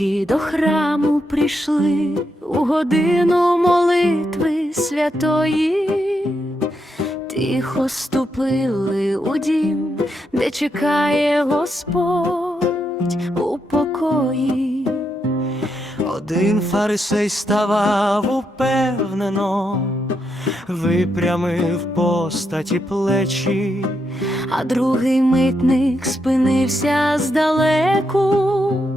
до храму прийшли у годину молитви святої, тихо ступили у дім, де чекає Господь у покої. Один фарисей ставав упевнено, випрямив постаті плечі, а другий митник спинився здалеку,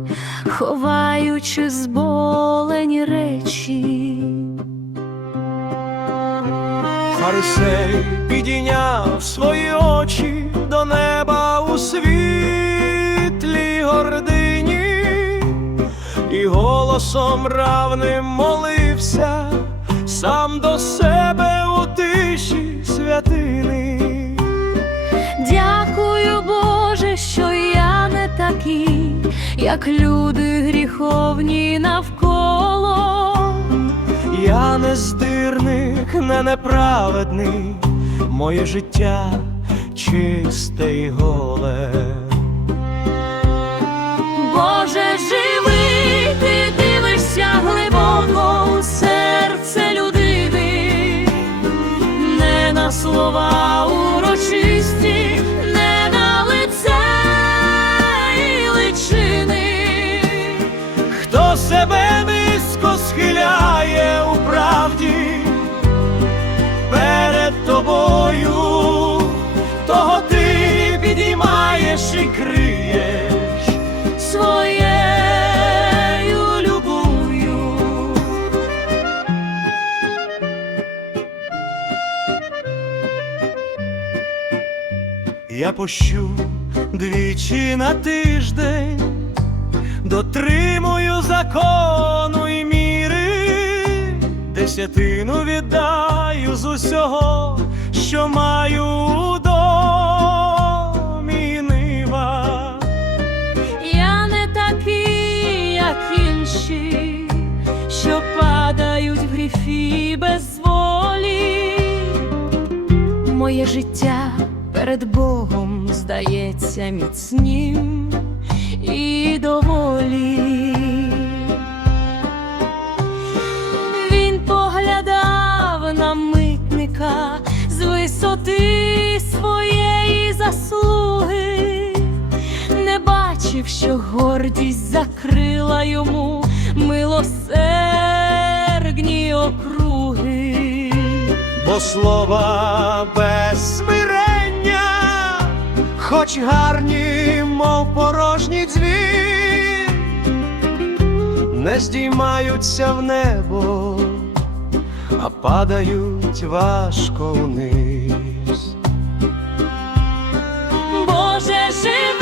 ховаючи зболені речі. фарисей підійняв свої очі до неба у світлій гордині, і голосом равним молився сам до себе у тиші святини. Дякую, Боже, що я не такий, як люди гріховні навколо. Я не здирник, не неправедний, моє життя чисте й голе. Боже, живий, Я пощу двічі на тиждень, дотримую закону і міри, десятину віддаю з усього, що маю у домі нива. Я не такий, як інші, що падають в гріхи без волі. Моє життя перед Богом здається міцнім і доволі. Він поглядав на митника з висоти своєї заслуги, не бачив, що гордість закрила йому милосердні округи. бо слова без хоч гарні, мов порожній дзвін, не здіймаються в небо, а падають важко вниз. Боже, живий,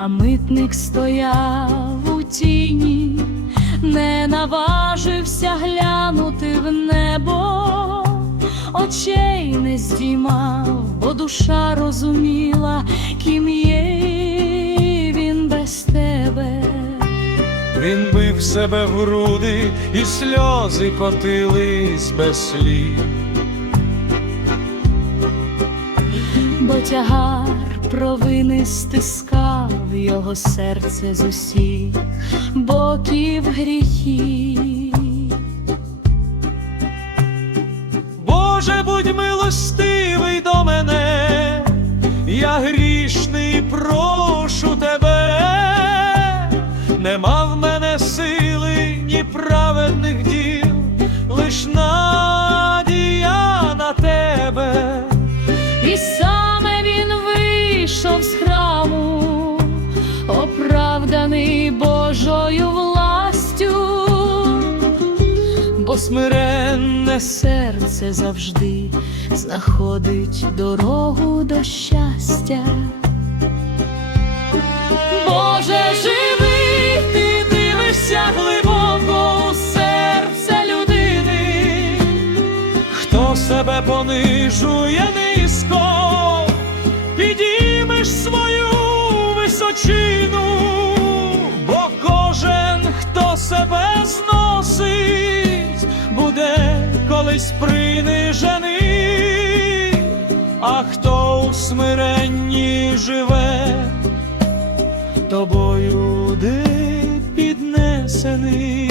А митник стояв у тіні, не наважився глянути в небо, очей не здіймав, бо душа розуміла, ким є він без тебе. Він бив себе в груди, і сльози котились без слів. бо тягар провини стискав його серце з усіх боків гріхів. Боже, будь милостивий до мене, я грішний, прошу тебе, нема в мене сили, ні праведних діл, лиш надія на тебе. І бо смиренне серце завжди знаходить дорогу до щастя. Боже, живий, ти дивишся глибоко у серце людини. Хто себе понижує низько, підіймеш свою височину, із а хто у смиренні живе, тобою буде піднесений.